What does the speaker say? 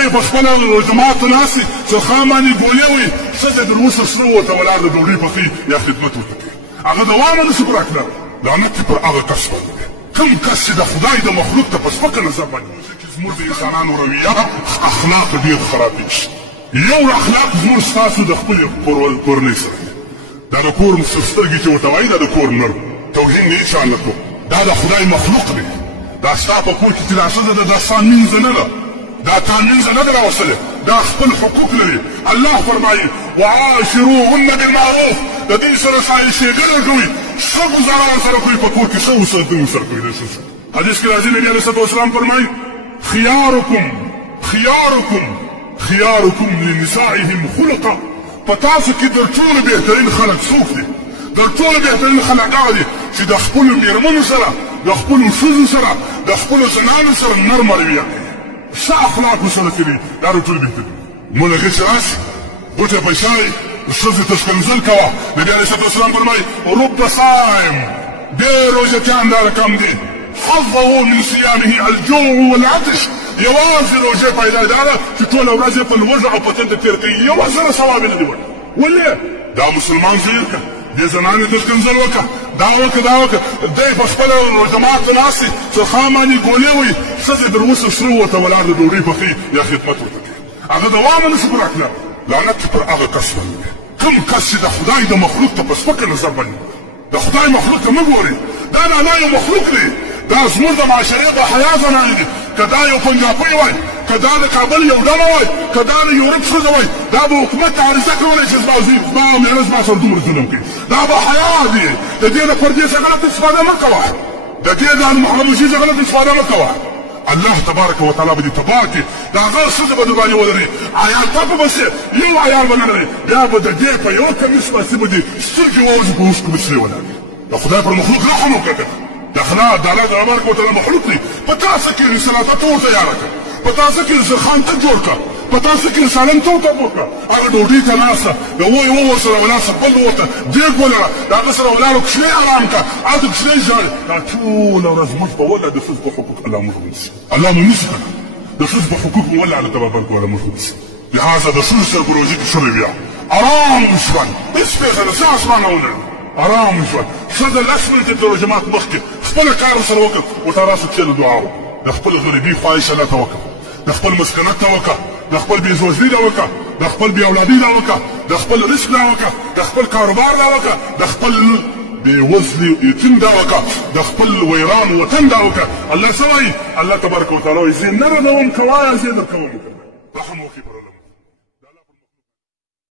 دی په خپله جماعت ته ناست دی سرخان باندې ګولې وي ښځه در اوسه سره ورته ولاړ د ډوډۍ پخوي یا خدمت ورته کوي هغه دوامه نشي پر کړی لعنت یې پر هغه کس باندې کوم کس چې د خدای د مخلوق ته په سپکه نظر باندې زموږ د انسانانو رویه اخلاق ډېر خرابېږي یو اخلاق زموږ ستاسو د خپلې کورنۍ سره دا د کور سترګې چې ورته وایي دا د کور نر توهین نه هېچا نه کو دا د خدای مخلوق دی دا ستا په کور کې چې دا ښځه ده دا ستا مینځه نه ده دا تا مینځه نه ده راوستلې دا خپل حقوق لري الله فرمایي وعاشروهن بالمعروف د دې سره ښېګڼه کوئ ښه ګزاره ورسره کوئ په کور کې ښه اوسېدنه ورسره کوئ د ښځو حدیث کې راځي نبي علیه السلام فرمایي خياركم لنسائهم خلقا په تاسو کې تر ټولو بهترین خلک څوک دي تر ټولو بهترین خلک هغه دي چې د خپلو مېرمنو سره د خپلو ښځو سره د خپلو زنانو سره نرمه رویه کوي ښه اخلاق ورسره کوي دا د ټولو بهترین ملغې چې راشي بوټی په شای ښځې ته ښکنځل کوه نبي علیه السلام فرمایي رب صائم ډېر روژهتیان دا رقم دي حظه من صيامه الجوع والعطش یوازې روژې پیدا دا ده چې ټوله ورځ یې په لوږه او په تنده تېر کوي یوه زره ثواب یې نه دي وړی ولې دا مسلمان زوی کړه دې زنانې ته ښکنځل وکړه دا وکړه دی په خپله جماعت ته ناست دی سرخان باندې ګولې وایي ښځې در اوسه سره ورته ولاړ د ډوډۍ پخوي یا خدمت ورته کوي هغه دوامه نشي پر کړی لعنت پر هغه کس باندې کوم کس چې د خدای د مخلوق ته په سپکه نظر باندې د خدای مخلوق ته مه ګورئ دا د الله یو مخلوق دی دا زموږ د معاشرې د حیا زنانې دي که دا یو پنجابی وای که دا د کابل یو ډله وای که دا د یورپ ښځه وای دا به حکومت ته عریضه کولی چې زما زوی زما مېړه زما سره دومره ظلم کوي دا به حیا دی د دې د پردې څخه غلط استفاده مه کوه د دې د محرمشي څخه غلط استفاده مه کوه الله تبارک وتعالی به دې تباه کړي د هغه ښځه به درباندې ولري عیال ټپه به سي یو عیال به نه لري بیا به د دې په یوه کمیس باندې به دې سترګې واوځي په اوښکو به سرې ولاړې د خدای پر مخلوق رحم وکړه د الله تبارک وتعالی مخلوق دی په تاسو کې رسالت ته تیاره کړه په تاسو کې زرخان ته جوړ کړه په تاسو کې سالم ته وکړه هغه ډوډۍ ته ناسته د وایي ورسره ولاړ بل ورته دیګ ولره د هغه سره ولاړ کوچنی ارام کړه هلته کوچنی ژاړي دا ټوله ورځ موږ په وله د ښځو په حقوق الله موږ ونیسي الله مو نیسي کنه د ښځو په حقوق مو ولله الله تبارک وتعالی موږ ونیسي لهذا د ښځو سره په روژې کې ښه رویه ارام ژوند هېڅ پېښه ده څه اسمان نه ولري ارام ژوند ښځه لس منټې د جماعت مخکې خپله کار ورسره وکړه ورته راسه کښېنه دعا وکړه د خپل غریبي خواهش الله ته وکړه د خپل مسکنت ته وکړه د خپل بېزوجري ته وکړه د خپل بېاولادي ته وکړه د خپل رزق ته وکړه د خپل کاروبار ته وکړه د خپل بېوزلي یتیم ته وکړه د خپل ویران وطن ته وکړه الله څه وایي الله تبارک وتعالی وایي زه نه ردوم که وایه زه درکوم رحم وکړي پر علم